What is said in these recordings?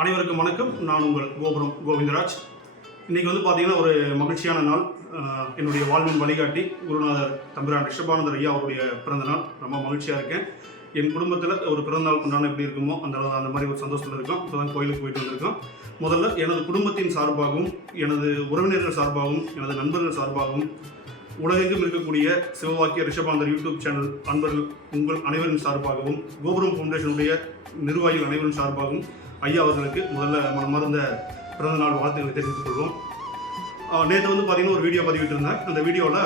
அனைவருக்கும் வணக்கம். நான் உங்கள் கோபுரம் கோவிந்தராஜ். இன்றைக்கி வந்து பார்த்திங்கன்னா ஒரு மகிழ்ச்சியான நாள். என்னுடைய வாழ்வின் வழிகாட்டி குருநாதர் தம்பிரான் ரிஷபானந்தர் ஐயா அவருடைய பிறந்தநாள். ரொம்ப மகிழ்ச்சியாக இருக்கேன். என் குடும்பத்தில் ஒரு பிறந்தநாள் கொண்டாட எப்படி இருக்குமோ அந்த மாதிரி ஒரு சந்தோஷத்தில் இருக்கோம். இப்போ தான் கோயிலுக்கு போயிட்டு வந்திருக்கோம். முதல்ல எனது குடும்பத்தின் சார்பாகவும், எனது உறவினர்கள் சார்பாகவும், எனது நண்பர்கள் சார்பாகவும், உலகெங்கும் இருக்கக்கூடிய சிவவாக்கிய ரிஷபானந்தர் யூடியூப் சேனல் அன்பர்கள் உங்கள் அனைவரின் சார்பாகவும், கோபுரம் ஃபவுண்டேஷனுடைய நிர்வாகிகள் அனைவரின் சார்பாகவும் ஐயா அவர்களுக்கு முதல்ல மனமார்ந்த பிறந்தநாள் வாழ்த்துக்களை தெரிவித்துக் கொள்வோம். நேற்று வந்து பார்த்திங்கன்னா ஒரு வீடியோ பதிவிட்டிருந்தேன். அந்த வீடியோவில்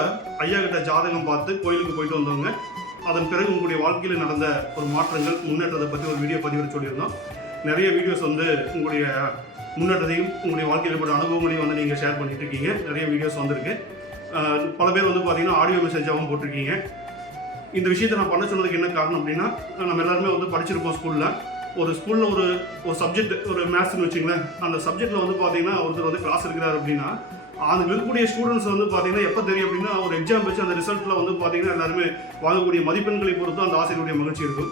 ஐயா கிட்ட ஜாதகம் பார்த்து கோயிலுக்கு போயிட்டு வந்தவங்க, அதன் பிறகு உங்களுடைய வாழ்க்கையில் நடந்த ஒரு மாற்றங்கள், முன்னேற்றத்தை பற்றி ஒரு வீடியோ பதிவு சொல்லியிருந்தோம். நிறைய வீடியோஸ் வந்து உங்களுடைய முன்னேற்றத்தையும் உங்களுடைய வாழ்க்கையில் ஏற்பட்ட அனுபவங்களையும் வந்து நீங்கள் ஷேர் பண்ணிட்டு இருக்கீங்க. நிறைய வீடியோஸ் வந்திருக்கு. பல பேர் வந்து பார்த்திங்கன்னா ஆடியோ மெசேஜாகவும் போட்டிருக்கீங்க. இந்த விஷயத்தை நான் பண்ண சொன்னதுக்கு என்ன காரணம் அப்படின்னா, நம்ம எல்லாருமே வந்து படிச்சிருப்போம் ஸ்கூலில். ஒரு ஸ்கூலில் ஒரு சப்ஜெக்ட், ஒரு மேத்ஸ்ன்னு வச்சுங்களேன். அந்த சப்ஜெக்டில் வந்து பார்த்தீங்கன்னா ஒருத்தர் வந்து கிளாஸ் எடுக்கிறார் அப்படின்னா, அதுக்கு இருக்கக்கூடிய ஸ்டூடெண்ட்ஸ் வந்து பார்த்தீங்கன்னா எப்போ தெரியும் அப்படின்னா, ஒரு எக்ஸாம் வச்சு அந்த ரிசல்ட்டில் வந்து பார்த்தீங்கன்னா எல்லாருமே வாங்கக்கூடிய மதிப்பெண்களை பொறுத்து அந்த ஆசிரியருடைய மகிழ்ச்சி இருக்கும்.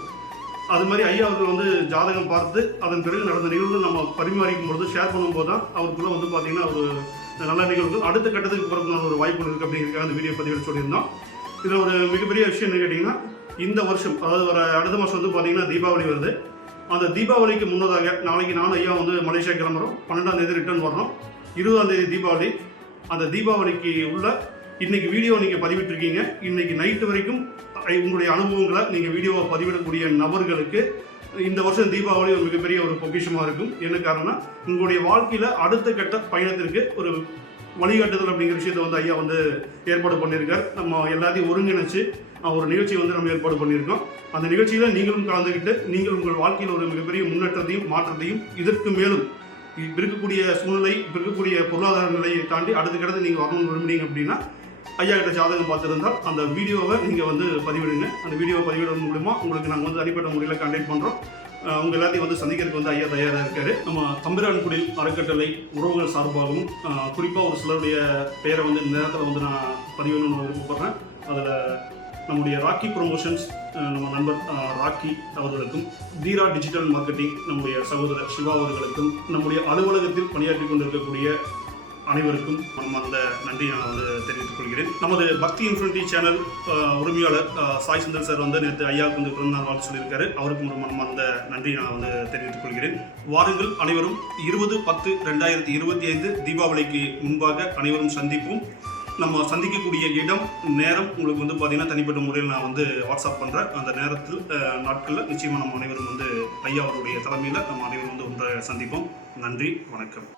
அது மாதிரி ஐயா அவர்கள் வந்து ஜாதகம் பார்த்து அதன் பிறகு நடந்த நிகழ்வு நம்ம பரிமாறிக்கும் பொழுது, ஷேர் பண்ணும்போது தான் அவருக்குள்ள வந்து பார்த்தீங்கன்னா ஒரு நல்ல நிகழ்வு அடுத்த கட்டத்துக்கு போகிறதுக்கான ஒரு வாய்ப்பு இருக்குது அப்படிங்கிறதுக்காக அந்த வீடியோ பதிவு சொல்லியிருந்தோம். இதில் ஒரு மிகப்பெரிய விஷயம் என்ன கேட்டிங்கன்னா, இந்த வருஷம், அதாவது ஒரு அடுத்த மாதம் வந்து பார்த்தீங்கன்னா தீபாவளி வருது. அந்த தீபாவளிக்கு முன்னதாக நாளைக்கு நானும் ஐயா வந்து மலேசியா கிளம்புறோம். 12ஆம் தேதி ரிட்டர்ன் வர்றோம். 20ஆம் தேதி தீபாவளி. அந்த தீபாவளிக்கு உள்ள இன்னைக்கு வீடியோ நீங்கள் பதிவிட்டிருக்கீங்க. இன்னைக்கு நைட்டு வரைக்கும் உங்களுடைய அனுபவங்களை நீங்கள் வீடியோவை பதிவிடக்கூடிய நபர்களுக்கு இந்த வருஷம் தீபாவளி ஒரு மிகப்பெரிய ஒரு பொக்கிஷமாக இருக்கும். என்ன காரணம்னா, உங்களுடைய வாழ்க்கையில் அடுத்த கட்ட பயணத்திற்கு ஒரு வழிகாட்டுதல் அப்படிங்கிற விஷயத்தை வந்து ஐயா வந்து ஏற்பாடு பண்ணியிருக்கார். நம்ம எல்லாத்தையும் ஒருங்கிணைச்சு ஒரு நிகழ்ச்சி வந்து நம்ம ஏற்பாடு பண்ணியிருக்கோம். அந்த நிகழ்ச்சியில் நீங்களும் கலந்துக்கிட்டு நீங்கள் உங்கள் வாழ்க்கையில் ஒரு மிகப்பெரிய முன்னேற்றத்தையும் மாற்றத்தையும் இதற்கு மேலும் இருக்கக்கூடிய சூழ்நிலை, இருக்கக்கூடிய பொருளாதார நிலையை தாண்டி அடுத்த கிடத்து நீங்கள் வரணும்னு விரும்புனீங்க அப்படின்னா, ஐயா கிட்ட ஜாதகம் பார்த்துருந்தால் அந்த வீடியோவை நீங்கள் வந்து பதிவிடுங்க. அந்த வீடியோவை பதிவிடுறது மூலமா உங்களுக்கு நாங்கள் வந்து தனிப்பட்ட முறையில் கான்டாக்ட் பண்ணுறோம். அவங்க எல்லாத்தையும் வந்து சந்திக்கிறதுக்கு வந்து ஐயா தயாராக இருக்காரு. நம்ம தம்பிரான்குடில் அறக்கட்டளை உறவுகள் சார்பாகவும் குறிப்பாக ஒரு சிலருடைய பெயரை வந்து இந்த நேரத்தில் வந்து நான் பதிவிடணும்னு விருப்பப்படுறேன். அதில் நம்முடைய ராக்கி ப்ரொமோஷன்ஸ் நம்ம நண்பர் ராக்கி அவர்களுக்கும், தீரா டிஜிட்டல் மார்க்கெட்டிங் நம்முடைய சகோதரர் சிவா அவர்களுக்கும், நம்முடைய அலுவலகத்தில் பணியாற்றி கொண்டிருக்கக்கூடிய அனைவருக்கும் நம்ம அந்த நன்றியை நான் வந்து தெரிவித்துக் கொள்கிறேன். நமது பக்தி இன்ஃபினிட்டி சேனல் உரிமையாளர் சாய் சுந்தர் சார் வந்து நேற்று ஐயாவுக்கு வந்து பிறந்தநாள் வாழ்த்து சொல்லியிருக்காரு. அவருக்கும் நம்ம அந்த நன்றியை நான் வந்து தெரிவித்துக் கொள்கிறேன். வாருங்கள் அனைவரும் 20/10/2025 தீபாவளிக்கு முன்பாக அனைவரும் சந்திப்போம். நம்ம சந்திக்கக்கூடிய இடம், நேரம் உங்களுக்கு வந்து பார்த்தீங்கன்னா தனிப்பட்ட முறையில் நான் வந்து வாட்ஸ்அப் பண்ணுறேன். அந்த நேரத்தில் நாட்களில் நிச்சயமாக நம்ம அனைவரும் வந்து ஐயா அவருடைய தலைமையில் நம்ம அனைவரும் வந்து ஒன்றை சந்திப்போம். நன்றி, வணக்கம்.